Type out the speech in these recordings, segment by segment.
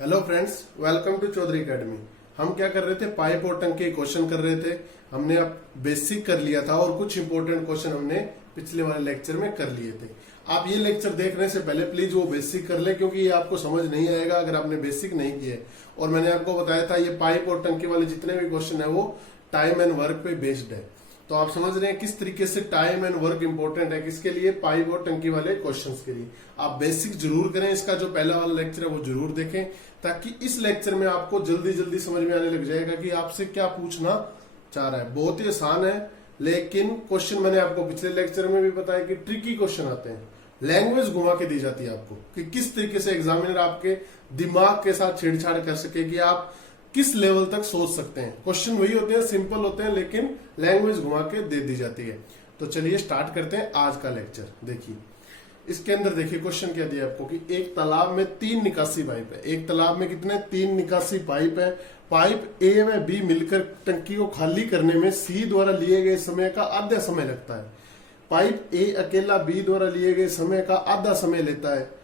Hello friends, welcome to Chaudhary academy. हम क्या कर रहे थे, पाइप और टंकी के क्वेश्चन कर रहे थे। हमने अब बेसिक कर लिया था और कुछ इंपॉर्टेंट क्वेश्चन हमने पिछले वाले लेक्चर में कर लिए थे। आप ये लेक्चर देखने से पहले प्लीज वो बेसिक कर ले, क्योंकि ये आपको समझ नहीं आएगा अगर आपने बेसिक नहीं किए। और मैंने आपको बताया था ये पाइप और टंकी वाले जितने भी क्वेश्चन है वो टाइम एंड वर्क पे बेस्ड है। तो आप समझ रहे हैं किस तरीके से टाइम एंड वर्क इंपॉर्टेंट है किसके लिए, पाइप और टंकी वाले क्वेश्चंस के लिए। आप बेसिक जरूर करें, इसका जो पहला वाला लेक्चर है वो जरूर देखें, ताकि इस लेक्चर में आपको जल्दी जल्दी समझ में आने लग जाएगा कि आपसे क्या पूछना चाह रहा है। बहुत ही आसान है, लेकिन क्वेश्चन मैंने आपको पिछले लेक्चर में भी बताया कि ट्रिकी क्वेश्चन आते हैं। लैंग्वेज घुमा के दी जाती है आपको कि किस तरीके से एग्जामिनर आपके दिमाग के साथ छेड़छाड़ कर सके कि आप किस लेवल तक सोच सकते हैं। क्वेश्चन वही होते हैं, सिंपल होते हैं, लेकिन लैंग्वेज घुमा के दे दी जाती है। तो चलिए स्टार्ट करते हैं आज का लेक्चर। देखिए इसके अंदर देखिए क्वेश्चन क्या दिया आपको कि एक तालाब में 3 निकासी पाइप है। एक तालाब में कितने 3 निकासी पाइप है। पाइप ए व बी मिलकर टंकी को खाली करने में सी द्वारा लिए गए समय का आधा समय लगता है। पाइप ए अकेला बी द्वारा लिए गए समय का आधा समय लेता है।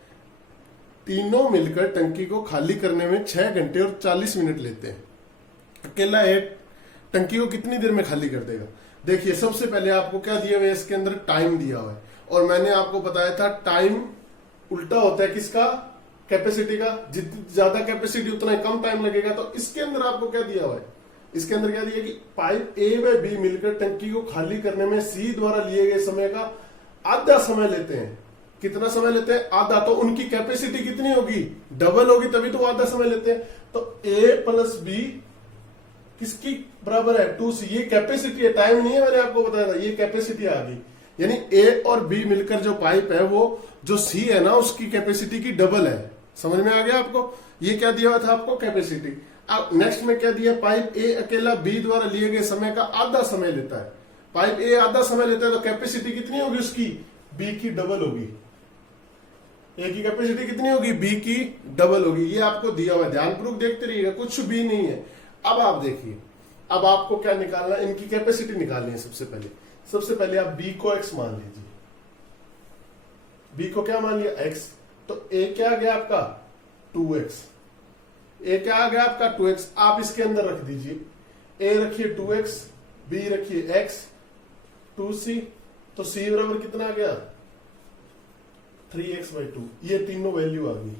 तीनों मिलकर टंकी को खाली करने में 6 घंटे और 40 मिनट लेते हैं। अकेला ए टंकी को कितनी देर में खाली कर देगा। देखिए सबसे पहले आपको क्या दिया हुआ है, इसके अंदर टाइम दिया हुआ है। और मैंने आपको बताया था टाइम उल्टा होता है किसका, कैपेसिटी का। जितनी ज्यादा कैपेसिटी उतना ही कम टाइम लगेगा। तो इसके अंदर आपको क्या दिया हुआ है, इसके अंदर क्या दिया कि पाइप ए व बी मिलकर टंकी को खाली करने में सी द्वारा लिए गए समय का आधा समय लेते हैं। कितना समय लेते हैं, आधा। तो उनकी कैपेसिटी कितनी होगी, डबल होगी, तभी तो आधा समय लेते हैं। तो ए प्लस बी किसकी बराबर है, 2c। ये कैपेसिटी है, टाइम नहीं है। मैंने आपको बताया था ये कैपेसिटी आ गई। यानी ए और बी मिलकर जो पाइप है वो जो सी है ना उसकी कैपेसिटी की डबल है। समझ में आ गया आपको। ये क्या दिया हुआ था आपको, कैपेसिटी। अब नेक्स्ट में क्या दिया, पाइप ए अकेला बी द्वारा लिए गए समय का आधा समय लेता है। पाइप ए आधा समय लेता है तो कैपेसिटी कितनी होगी उसकी, बी की डबल होगी। ए की कैपेसिटी कितनी होगी, बी की डबल होगी। ये आपको दिया हुआ है, ध्यानपूर्वक देखते रहिएगा, कुछ भी नहीं है। अब आप देखिए, अब आपको क्या निकालना है, इनकी कैपेसिटी निकालनी है। सबसे पहले आप बी को एक्स मान लीजिए। बी को क्या मान लिया, एक्स। तो ए क्या आ गया आपका 2x। ए क्या आ गया आपका 2x। आप इसके अंदर रख दीजिए, ए रखिए 2x, बी रखिए x, 2c। तो c बराबर कितना आ गया 3x/2। ये तीनों वैल्यू आ गई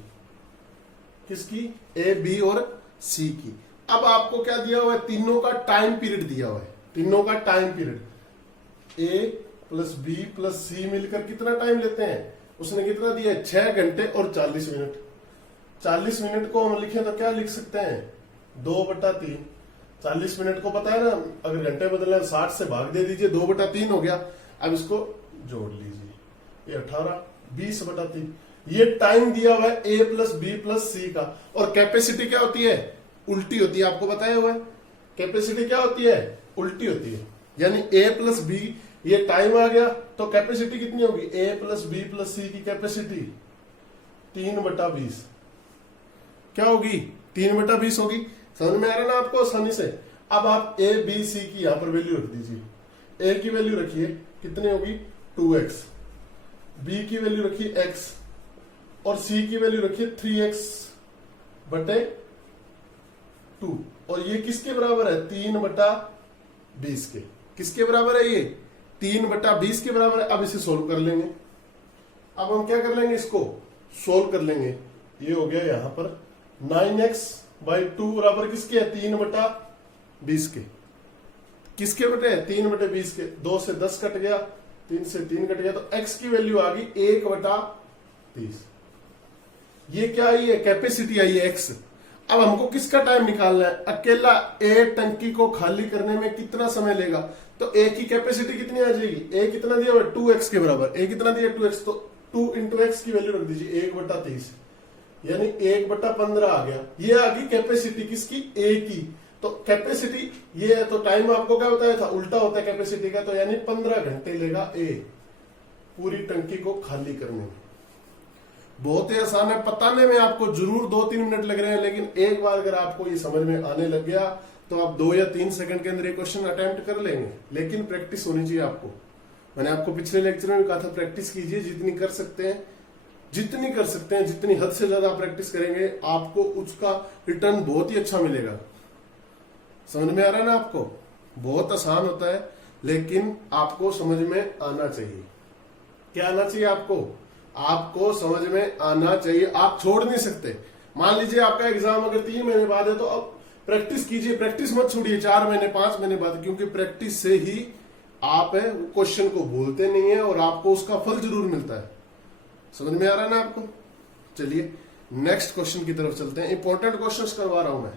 किसकी, ए बी और सी की। अब आपको क्या दिया हुआ है, तीनों का टाइम पीरियड दिया हुआ है। तीनों का टाइम पीरियड ए प्लस बी प्लस सी मिलकर कितना टाइम लेते हैं, उसने कितना दिया है 6 घंटे और 40 मिनट। 40 मिनट को हम लिखें तो क्या लिख सकते हैं, 2/3। 40 मिनट को पता है ना, अगर घंटे बदलना 60 से भाग दे दीजिए, 2/3 हो गया। अब इसको जोड़ लीजिए, ये 18, 20/3। ये टाइम दिया हुआ है ए प्लस बी प्लस सी का। और कैपेसिटी क्या होती है, उल्टी होती है। आपको बताया हुआ है कैपेसिटी क्या होती है, उल्टी होती है। यानी ए प्लस बी, ये टाइम आ गया तो कैपेसिटी कितनी होगी, ए प्लस बी प्लस सी की कैपेसिटी 3/20 क्या होगी, 3/20 होगी। समझ में आ रहा है ना आपको आसानी से। अब आप ए बी सी की यहां पर वैल्यू रख दीजिए। ए की वैल्यू रखिए कितनी होगी 2x, बी की वैल्यू रखिए x और सी की वैल्यू रखिए 3x/2। और ये किसके बराबर है, 3/20 के। किसके बराबर है ये, 3/20 के बराबर है। अब इसे सोल्व कर लेंगे। अब हम क्या कर लेंगे, इसको सोल्व कर लेंगे। ये हो गया यहां पर 9x/2 बराबर किसके है, 3/20 के। किसके बटे, 3/20 के। 2 से 10 कट गया, 3 से 3 कट गया, तो x की वैल्यू आ गई 1/30। ये क्या आई है, कैपेसिटी आई है x। अब हमको किसका टाइम निकालना है, अकेला ए टंकी को खाली करने में कितना समय लेगा। तो ए की कैपेसिटी कितनी आ जाएगी, ए कितना दिया हुआ 2x के बराबर। ए कितना दिया 2x, तो 2 × x की वैल्यू रख दीजिए 1/30, यानी 1/15 आ गया। ये आ गई कैपेसिटी किसकी, ए की। तो कैपेसिटी ये है, तो टाइम आपको क्या बताया था, उल्टा होता है कैपेसिटी का। तो यानी 15 घंटे लेगा ए पूरी टंकी को खाली करने में। बहुत ही आसान है, बताने में आपको जरूर 2-3 मिनट लग रहे हैं, लेकिन एक बार अगर आपको ये समझ में आने लग गया तो आप 2 या 3 सेकंड के अंदर ये क्वेश्चन अटेम्प्ट कर लेंगे। लेकिन प्रैक्टिस होनी चाहिए आपको। मैंने आपको पिछले लेक्चर में भी कहा था प्रैक्टिस कीजिए जितनी कर सकते हैं। जितनी कर सकते हैं, जितनी हद से ज्यादा प्रैक्टिस करेंगे आपको उसका रिटर्न बहुत ही अच्छा मिलेगा। समझ में आ रहा है ना आपको? बहुत आसान होता है, लेकिन आपको समझ में आना चाहिए। क्या आना चाहिए आपको? आपको समझ में आना चाहिए। आप छोड़ नहीं सकते। मान लीजिए आपका एग्जाम अगर 3 महीने बाद है, तो अब प्रैक्टिस कीजिए, प्रैक्टिस मत छोड़िए 4 महीने 5 महीने बाद, क्योंकि प्रैक्टिस से ही आप क्वेश्चन को भूलते नहीं है और आपको उसका फल जरूर मिलता है। समझ में आ रहा है ना आपको? चलिए नेक्स्ट क्वेश्चन की तरफ चलते हैं। इंपॉर्टेंट क्वेश्चंस करवा रहा हूं मैं।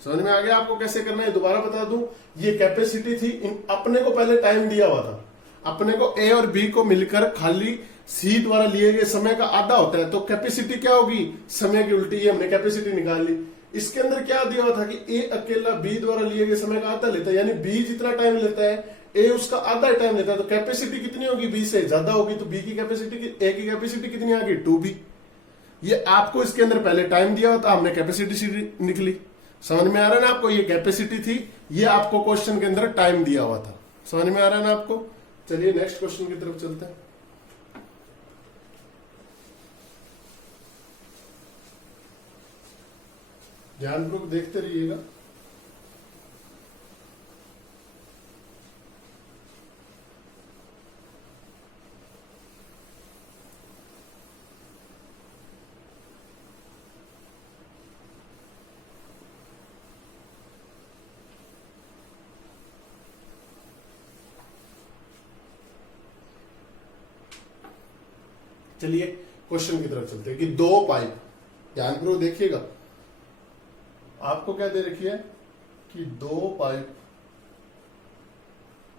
समझ में आ गया आपको कैसे करना है? दोबारा बता दूं, ये कैपेसिटी थी। अपने को पहले टाइम दिया हुआ था, अपने को ए और बी को मिलकर खाली सी द्वारा लिए गए समय का आधा होता है, तो कैपेसिटी क्या होगी? समय की उल्टी। ये हमने कैपेसिटी निकाल ली। इसके अंदर क्या दिया हुआ था कि ए अकेला बी द्वारा लिए गए समय का आधा लेता है, यानी बी जितना टाइम लेता है ए उसका आधा टाइम लेता है, तो कैपेसिटी कितनी होगी? बी से ज्यादा होगी, तो बी की कैपेसिटी, ए की कैपेसिटी कितनी आ गई? 2b। ये आपको इसके अंदर पहले टाइम दिया हुआ था, हमने कैपेसिटी निकली। समझ में आ रहा है ना आपको? ये कैपेसिटी थी, ये आपको क्वेश्चन के अंदर टाइम दिया हुआ था। समझ में आ रहा है ना आपको? चलिए नेक्स्ट क्वेश्चन की तरफ चलते हैं। ध्यानपूर्वक देखते रहिएगा। चलिए क्वेश्चन की तरफ चलते हैं कि 2 पाइप, ध्यानपूर्वक देखिएगा। आपको क्या दे रखी है कि 2 पाइप,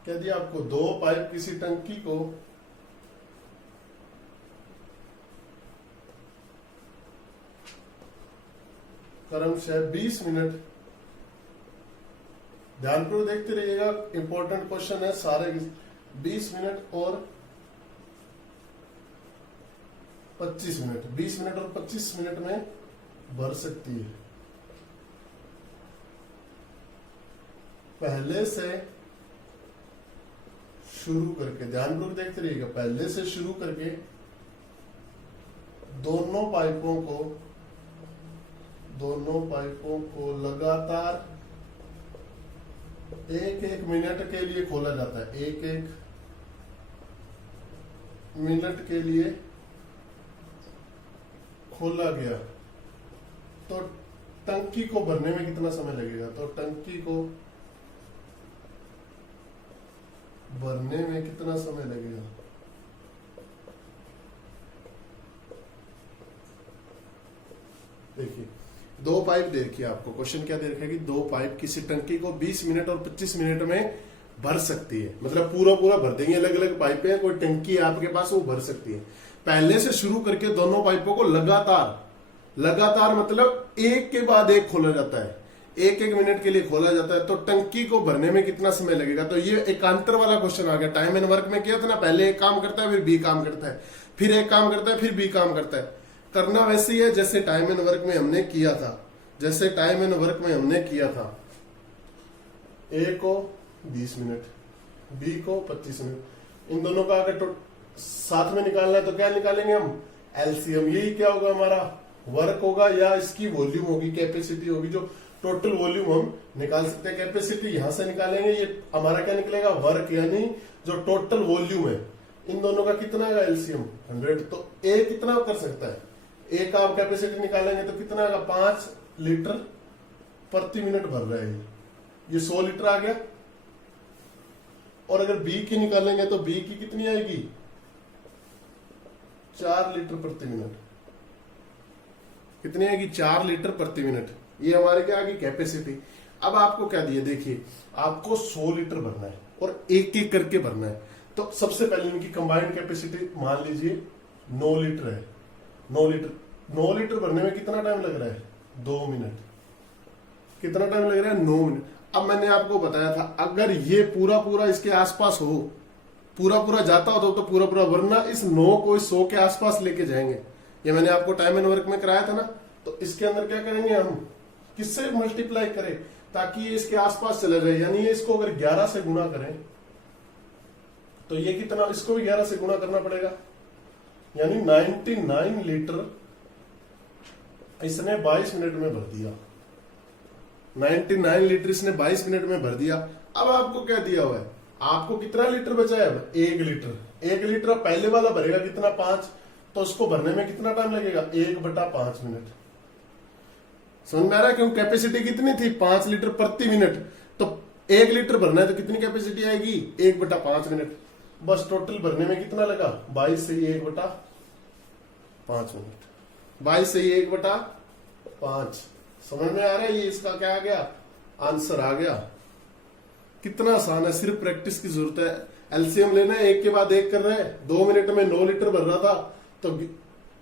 क्या दिया आपको? 2 पाइप किसी टंकी को क्रमशः 20 मिनट, ध्यानपूर्वक देखते रहिएगा, इंपॉर्टेंट क्वेश्चन है सारे। 20 मिनट और 25 मिनट, 20 मिनट और 25 मिनट में भर सकती है। पहले से शुरू करके, ध्यानपूर्वक देखते रहिएगा, पहले से शुरू करके दोनों पाइपों को लगातार 1-1 मिनट के लिए खोला जाता है। 1-1 मिनट के लिए खोला गया, तो टंकी को भरने में कितना समय लगेगा? तो टंकी को भरने में कितना समय लगेगा? देखिए 2 पाइप दे रखी है आपको। क्वेश्चन क्या दे रखा है कि 2 पाइप किसी टंकी को 20 मिनट और 25 मिनट में भर सकती है। मतलब पूरा भर देंगे। अलग अलग पाइपें हैं, कोई टंकी है आपके पास, वो भर सकती है। पहले से शुरू करके दोनों पाइपों को लगातार मतलब एक के बाद एक खोला जाता है, 1-1 मिनट के लिए खोला जाता है, तो टंकी को भरने में कितना समय लगेगा? तो ये एकांतर वाला क्वेश्चन आ गया। टाइम एंड वर्क में किया था ना, पहले एक काम करता है फिर बी काम करता है, फिर एक काम करता है फिर बी काम करता है। करना वैसे ही है जैसे टाइम एंड वर्क में हमने किया था। ए को 20 मिनट, बी को 25 मिनट। इन दोनों का अगर साथ में निकालना है तो क्या निकालेंगे हम? एलसीएम। यही क्या होगा? हमारा वर्क होगा या इसकी वॉल्यूम होगी, कैपेसिटी होगी। जो टोटल वॉल्यूम हम निकाल सकते हैं, कैपेसिटी यहां से निकालेंगे, ये हमारा क्या निकलेगा? वर्क, यानी जो टोटल वॉल्यूम है। इन दोनों का कितना है? एलसीएम 100। तो ए कितना कर सकता है? ए का आप कैपेसिटी निकालेंगे तो कितना आएगा? 5 लीटर प्रति मिनट भर रहा है। ये 100 लीटर आ गया। और अगर बी की निकालेंगे तो बी की कितनी आएगी? 4 लीटर प्रति मिनट। कितनी आएगी? 4 लीटर प्रति मिनट। ये हमारे क्या आ गई? कैपेसिटी। अब आपको क्या दिया? देखिए आपको 100 लीटर भरना है और एक एक करके भरना है। तो सबसे पहले इनकी कंबाइंड कैपेसिटी मान लीजिए 9 लीटर है। 9 लीटर भरने में कितना टाइम लग रहा है? 2 मिनट। कितना टाइम लग रहा है? 9 मिनट। अब मैंने आपको बताया था अगर ये पूरा इसके आसपास हो, पूरा जाता हो तो पूरा, वरना इस 9 को इस 100 के आसपास लेके जाएंगे। ये मैंने आपको टाइम एंड वर्क में कराया था ना। तो इसके अंदर क्या करेंगे हम? किससे मल्टीप्लाई करें ताकि ये इसके आसपास चला जाए। यानी ये इसको अगर 11 से गुणा करें तो ये कितना? इसको भी 11 से गुणा करना पड़ेगा। यानी 99 लीटर इसने 22 मिनट में भर दिया। 99 लीटर इसने 22 मिनट में भर दिया। अब आपको क्या दिया हुआ है, आपको कितना लीटर बचा है, 1 लीटर। 1 लीटर पहले वाला भरेगा कितना, 5, तो उसको भरने में कितना टाइम लगेगा, 1/5 मिनट। समझ में आ रहा है, क्योंकि कैपेसिटी कितनी थी, 5 लीटर प्रति मिनट, तो 1 लीटर भरना है तो कितनी कैपेसिटी आएगी, 1/5 मिनट। बस टोटल भरने में कितना लगा, 22 से 1/5 मिनट। 22 से 1/5। समझ में आ रहा है, ये इसका क्या आ गया, आंसर आ गया। कितना आसान है, सिर्फ प्रैक्टिस की जरूरत है। एलसीएम लेना है, एक के बाद एक कर रहे हैं। 2 मिनट में 9 लीटर भर रहा था, तो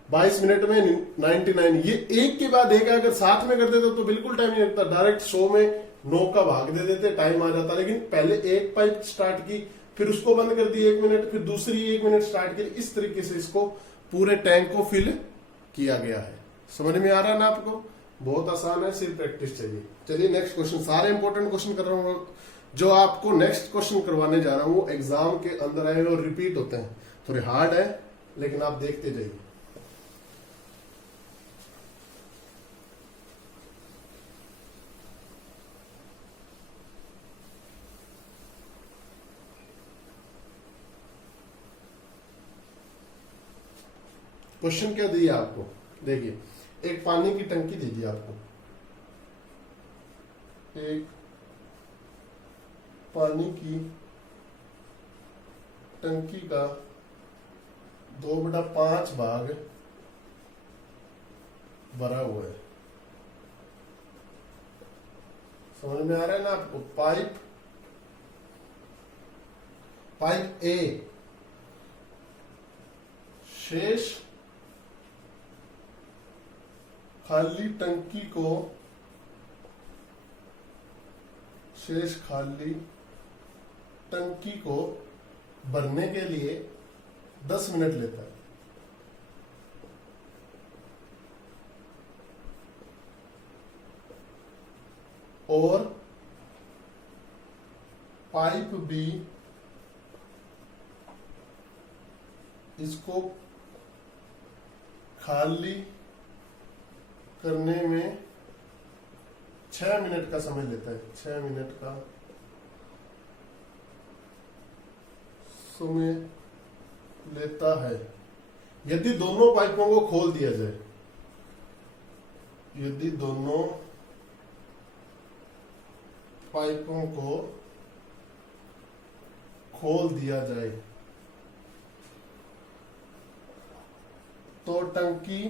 22 मिनट में 99। ये एक के बाद एक अगर साथ में कर देते तो बिल्कुल टाइम नहीं लगता, डायरेक्ट 100 में 9 का भाग दे देते, टाइम आ जाता। लेकिन पहले एक पाइप स्टार्ट की, फिर उसको बंद कर दी 1 मिनट, फिर दूसरी 1 मिनट स्टार्ट की। इस तरीके से इसको पूरे टैंक को फिल किया गया है। समझ में आ रहा है ना आपको, बहुत आसान है, सिर्फ प्रैक्टिस चाहिए। चलिए नेक्स्ट क्वेश्चन, सारे इंपॉर्टेंट क्वेश्चन कर रहा हूँ। जो आपको नेक्स्ट क्वेश्चन करवाने जा रहा हूं वो एग्जाम के अंदर आए हुए और रिपीट होते हैं, थोड़े हार्ड है लेकिन आप देखते जाइए। क्वेश्चन क्या दिया आपको, देखिए एक पानी की टंकी दे दी आपको, एक पानी की टंकी का 2/5 भाग भरा हुआ है। समझ में आ रहा है ना आपको, पाइप ए शेष खाली टंकी को, शेष खाली टंकी को भरने के लिए 10 मिनट लेता है। और पाइप बी इसको खाली करने में 6 मिनट का समय लेता है। 6 मिनट का समय लेता है। यदि दोनों पाइपों को खोल दिया जाए, यदि दोनों पाइपों को खोल दिया जाए तो टंकी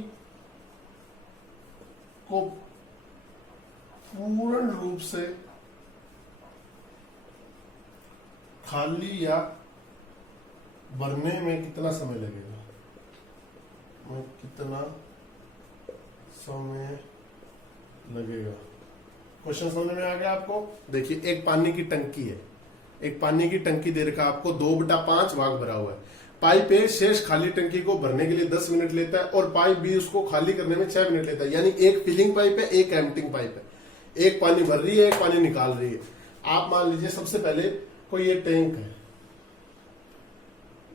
को पूर्ण रूप से खाली या भरने में कितना समय लगेगा, कितना समय लगेगा। क्वेश्चन समझ में आ गया आपको। देखिए एक पानी की टंकी है, एक पानी की टंकी दे रखा आपको, 2/5 भाग भरा हुआ है। पाइप ए शेष खाली टंकी को भरने के लिए 10 मिनट लेता है और पाइप बी उसको खाली करने में 6 मिनट लेता है। यानी एक फिलिंग पाइप है, एक एम्प्टिंग पाइप है। एक पानी भर रही है, एक पानी निकाल रही है। आप मान लीजिए सबसे पहले कोई ये टैंक है,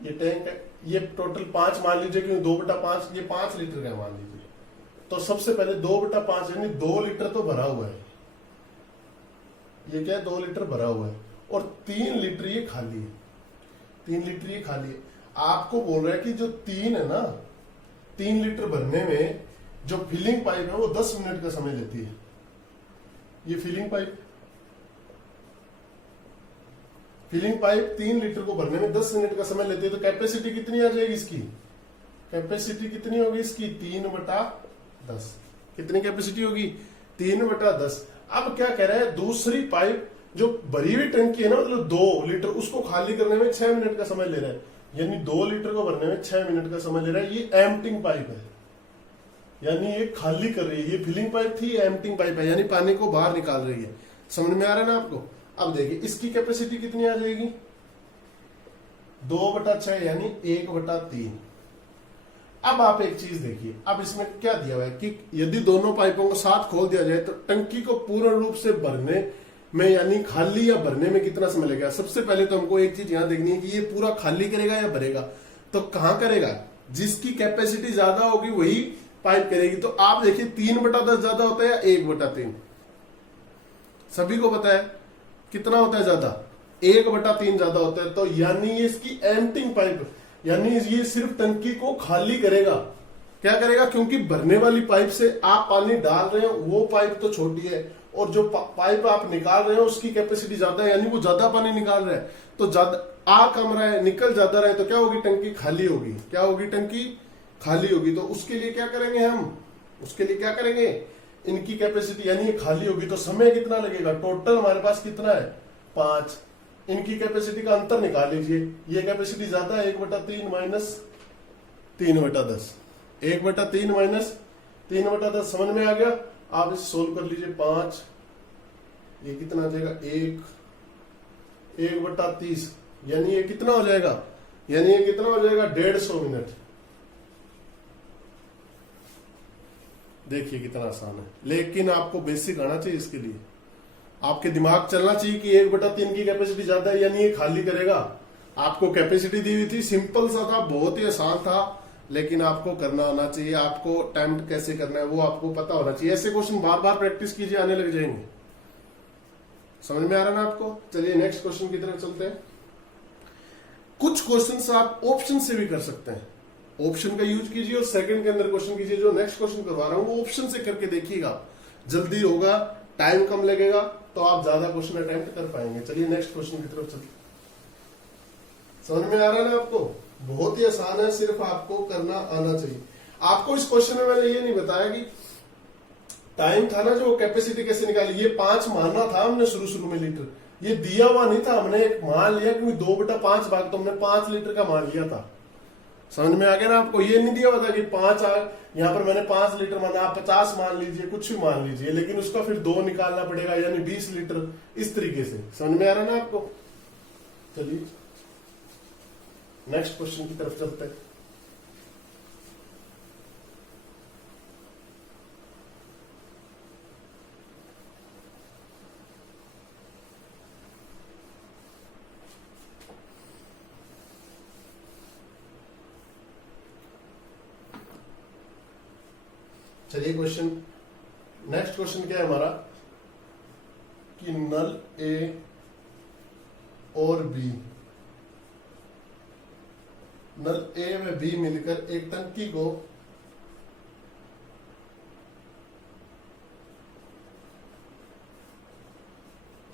ये टैंक है, ये टोटल 5 मान लीजिए, क्योंकि 2/5 ये 5 लीटर का मान लीजिए। तो सबसे पहले 2/5 यानी 2 लीटर तो भरा हुआ है। ये क्या है, 2 लीटर भरा हुआ है और 3 लीटर ये खाली है। 3 लीटर ये खाली है। आपको बोल रहा है कि जो 3 है ना, 3 लीटर भरने में जो फिलिंग पाइप है वो 10 मिनट का समय लेती है। ये फिलिंग पाइप 3 लीटर को भरने में 10 मिनट का समय लेती है। तो कैपेसिटी कितनी आ जाएगी इसकी, कैपेसिटी कितनी होगी इसकी, 3/10। कितनी कैपेसिटी होगी, 3/10। अब क्या कह रहा है, दूसरी पाइप जो भरी हुई टंकी है ना, मतलब 2 लीटर, उसको खाली करने में 6 मिनट का समय ले रहा है। यानी 2 लीटर को भरने में 6 मिनट का समय ले रहा है। ये एम्प्टिंग पाइप है, यानी ये खाली कर रही है। ये फिलिंग पाइप थी, एम्प्टिंग पाइप है, यानी पानी को बाहर निकाल रही है। समझ में आ रहा है ना आपको। अब देखिए इसकी कैपेसिटी कितनी आ जाएगी, 2/6 यानी 1/3। अब आप एक चीज देखिए, अब इसमें क्या दिया हुआ है कि यदि दोनों पाइपों को साथ खोल दिया जाए तो टंकी को पूर्ण रूप से भरने में, यानी खाली या भरने में कितना समय लगेगा। सबसे पहले तो हमको एक चीज यहां देखनी है कि ये पूरा खाली करेगा या भरेगा। तो कहां करेगा, जिसकी कैपेसिटी ज्यादा होगी वही पाइप करेगी। तो आप देखिए 3/10 ज्यादा होता है या 1/3? सभी को पता है कितना होता है ज्यादा, 1/3 ज्यादा होता है। तो यानी ये इसकी एम्प्टिंग पाइप, यानी ये सिर्फ टंकी को खाली करेगा। क्या करेगा? क्योंकि भरने वाली पाइप से आप पानी डाल रहे हो वो पाइप तो छोटी है, और जो पाइप आप निकाल रहे हो उसकी कैपेसिटी ज्यादा है, यानी वो ज्यादा पानी निकाल रहा है। तो ज्यादा आ कम रहा है, निकल ज्यादा रहा है, तो क्या होगी? टंकी खाली होगी। क्या होगी? टंकी खाली होगी। तो उसके लिए क्या करेंगे हम? उसके लिए क्या करेंगे? इनकी कैपेसिटी यानी ये खाली होगी तो समय कितना लगेगा? टोटल हमारे पास कितना है? 5। इनकी कैपेसिटी का अंतर निकाल लीजिए। ये कैपेसिटी ज्यादा है, 1/3 माइनस 3/10। 1/3 माइनस 3/10 समझ में आ गया? आप इसे सोल्व कर लीजिए। 5 ये कितना आ जाएगा? 1/30, यानी ये कितना हो जाएगा? यानी ये कितना हो जाएगा? 150 मिनट। देखिए कितना आसान है, लेकिन आपको बेसिक आना चाहिए। इसके लिए आपके दिमाग चलना चाहिए कि 1/3 की कैपेसिटी ज्यादा है, यानी ये खाली करेगा। आपको कैपेसिटी दी हुई थी, सिंपल सा था, बहुत ही आसान था, लेकिन आपको करना आना चाहिए। आपको टाइम कैसे करना है वो आपको पता होना चाहिए। ऐसे क्वेश्चन बार बार प्रैक्टिस कीजिए, आने लग जाएंगे। समझ में आ रहा है ना आपको? चलिए नेक्स्ट क्वेश्चन की तरफ चलते हैं। कुछ क्वेश्चन आप ऑप्शन से भी कर सकते हैं। ऑप्शन का यूज कीजिए और सेकंड के अंदर क्वेश्चन कीजिए। जो नेक्स्ट क्वेश्चन करवा रहा हूं वो ऑप्शन से करके देखिएगा, जल्दी होगा, टाइम कम लगेगा, तो आप ज्यादा क्वेश्चन अटेम्प्ट कर पाएंगे। चलिए नेक्स्ट क्वेश्चन की तरफ चलिए। समझ में आ रहा है ना आपको? बहुत ही आसान है, सिर्फ आपको करना आना चाहिए। आपको इस क्वेश्चन में मैंने ये नहीं बताया कि टाइम था ना, जो कैपेसिटी कैसे निकाली। ये 5 मानना था हमने शुरू में लीटर, ये दिया हुआ नहीं था, हमने एक मान लिया कि 2/5 भाग, तो हमने 5 लीटर का मान लिया था। समझ में आ गया ना आपको? ये नहीं दिया हुआ था कि 5 यहाँ पर मैंने 5 लीटर माना, आप 50 मान लीजिए, कुछ भी मान लीजिए, लेकिन उसका फिर 2 निकालना पड़ेगा, यानी 20 लीटर। इस तरीके से समझ में आ रहा है ना आपको? चलिए नेक्स्ट क्वेश्चन की तरफ चलते हैं। चलिए क्वेश्चन, नेक्स्ट क्वेश्चन क्या है हमारा कि नल ए और बी, नल ए व बी मिलकर एक टंकी को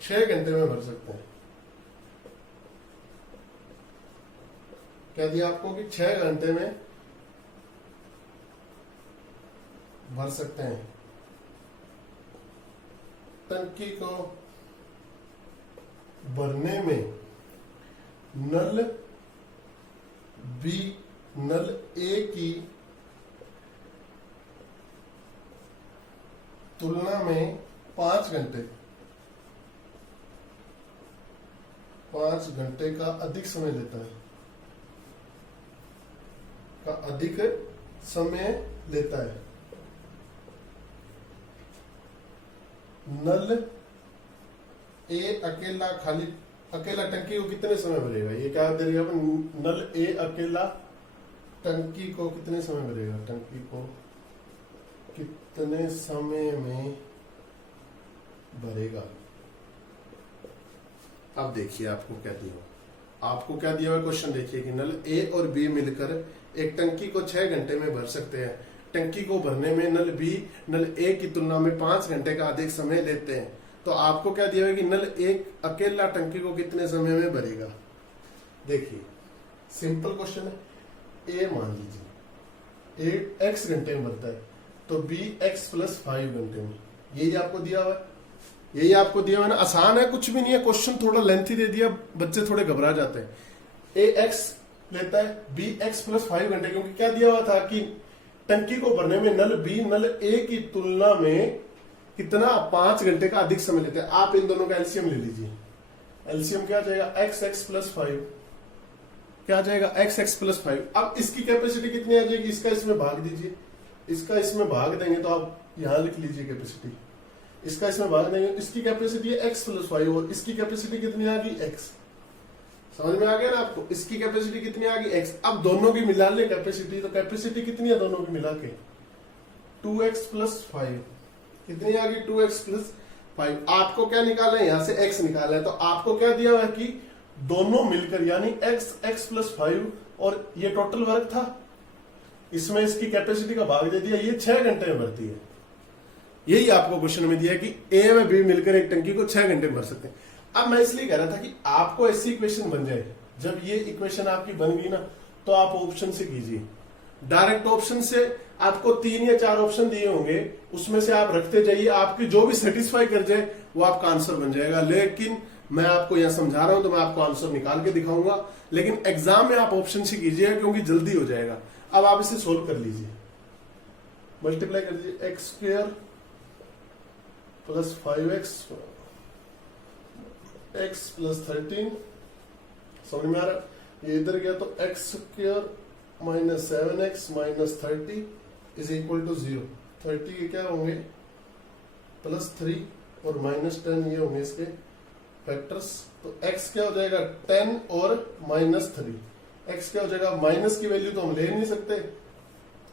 6 घंटे में भर सकते हैं। क्या दिया आपको कि 6 घंटे में भर सकते हैं। टंकी को भरने में नल बी, नल ए की तुलना में 5 घंटे का अधिक समय लेता है, का अधिक समय लेता है। नल ए अकेला टंकी को कितने समय भरेगा? ये क्या दे रही है अपन? नल ए अकेला टंकी को कितने समय भरेगा? टंकी को कितने समय में भरेगा? अब देखिए आपको क्या दिया हुआ, आपको क्या दिया हुआ क्वेश्चन देखिए कि नल ए और बी मिलकर एक टंकी को 6 घंटे में भर सकते हैं। टंकी को भरने में नल बी नल ए की तुलना में 5 घंटे का अधिक समय लेते हैं। तो आपको क्या दिया है कि नल ए अकेला टंकी को कितने समय में भरेगा? देखिए सिंपल क्वेश्चन है। ए मान लीजिए ए x घंटे में भरता है, तो बी x + 5 घंटे में। यही आपको दिया हुआ है, यही आपको दिया हुआ है ना। आसान है, कुछ भी नहीं है। क्वेश्चन थोड़ा लेंथी दे दिया, बच्चे थोड़े घबरा जाते हैं। ए x लेता है, बी x + 5 घंटे, क्योंकि क्या दिया हुआ था कि टंकी को भरने में नल बी नल ए की तुलना में कितना 5 घंटे का अधिक समय लेते हैं। आप इन दोनों का एलसीएम ले लीजिए। एलसीएम क्या आ जाएगा? x + 5। क्या आ जाएगा? x + 5। अब इसकी कैपेसिटी कितनी आ जाएगी? इसका इसमें भाग दीजिए, इसका इसमें भाग देंगे तो आप यहां लिख लीजिए कैपेसिटी। इसका इसमें भाग देंगे, इसकी कैपेसिटी है x + 5 और इसकी कैपेसिटी कितनी आ गई? x। समझ में आ गया ना आपको। इसकी कैपेसिटी कितनी आ गई एक्स। अब दोनों की मिला ले कैपेसिटी, तो कैपेसिटी कितनी है दोनों की मिला के 2x प्लस 5 कितनी आ गई 2x प्लस 5। आपको क्या निकालना है यहां से x निकालना है, तो आपको क्या दिया हुआ है कि दोनों मिलकर यानी x प्लस 5 और ये टोटल वर्क था, इसमें इसकी कैपेसिटी का भाग दे दिया, ये 6 घंटे में भरती है। यही आपको क्वेश्चन में दिया कि ए व बी मिलकर एक टंकी को 6 घंटे में भर सकते हैं। अब मैं इसलिए कह रहा था कि आपको ऐसी इक्वेशन बन जाए, जब ये इक्वेशन आपकी बन गई ना तो आप ऑप्शन से कीजिए। डायरेक्ट ऑप्शन से आपको 3 या 4 ऑप्शन दिए होंगे, उसमें से आप रखते जाइए, आपकी जो भी सेटिस्फाई कर जाए वो आपका आंसर बन जाएगा। लेकिन मैं आपको यहां समझा रहा हूं तो मैं आपको आंसर निकाल के दिखाऊंगा, लेकिन एग्जाम में आप ऑप्शन से कीजिएगा क्योंकि जल्दी हो जाएगा। अब आप इसे सोल्व कर लीजिए, मल्टीप्लाई कर लीजिए x square plus 5x x plus 13, समझ में आ रहा है। ये इधर गया तो x square minus 7x minus 30 is equal to 0। 30 के क्या होंगे प्लस 3 और माइनस 10 ये होंगे इसके फैक्टर्स। तो x क्या हो जाएगा 10 और माइनस 3। x क्या हो जाएगा, माइनस की वैल्यू तो हम ले नहीं सकते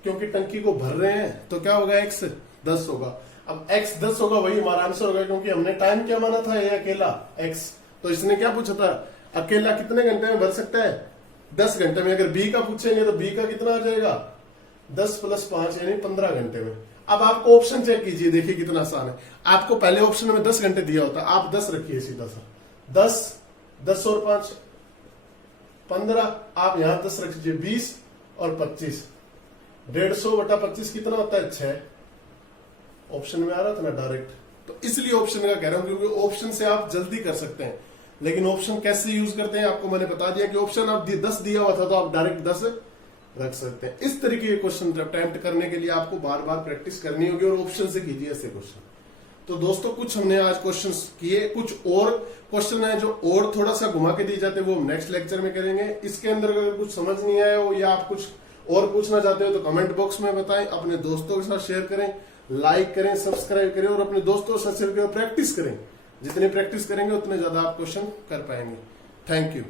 क्योंकि टंकी को भर रहे हैं, तो क्या होगा x 10 होगा। अब x 10 होगा वही हमारा आंसर होगा, क्योंकि हमने टाइम क्या माना था, ये अकेला x। तो इसने क्या पूछा था, अकेला कितने घंटे में भर सकता है 10 घंटे में। अगर b का पूछेंगे तो b का कितना आ जाएगा 10 प्लस 5 यानी 15 घंटे में। अब आपको ऑप्शन चेक कीजिए, देखिए कितना आसान है। आपको पहले ऑप्शन में 10 घंटे दिया होता, आप 10 रखिए सीधा सा, 10 और 5 15, आप यहां 10 रख दीजिए 20 और 25, 150 बटा 25 कितना होता है 6। ऑप्शन में आ रहा था ना डायरेक्ट, तो इसलिए ऑप्शन का कह रहा हूं क्योंकि ऑप्शन से आप जल्दी कर सकते हैं। लेकिन ऑप्शन कैसे यूज करते हैं आपको मैंने बता दिया कि ऑप्शन आप 10 दिया हुआ था तो आप डायरेक्ट 10 रख सकते हैं। इस तरीके के क्वेश्चन अटेम्प्ट करने के लिए आपको बार बार प्रैक्टिस करनी होगी और ऑप्शन से कीजिए ऐसे क्वेश्चन। तो दोस्तों कुछ हमने आज क्वेश्चंस किए, कुछ और क्वेश्चन है जो और थोड़ा सा घुमा के दिए जाते हैं, वो हम नेक्स्ट लेक्चर में करेंगे। इसके अंदर अगर कुछ समझ नहीं आया हो या आप कुछ और पूछना चाहते हो तो कमेंट बॉक्स में बताएं, अपने दोस्तों के साथ शेयर करें, लाइक करें, सब्सक्राइब करें और अपने दोस्तों के साथ शेयर करें, प्रैक्टिस करें। जितनी प्रैक्टिस करेंगे उतने ज्यादा आप क्वेश्चन कर पाएंगे। Thank you.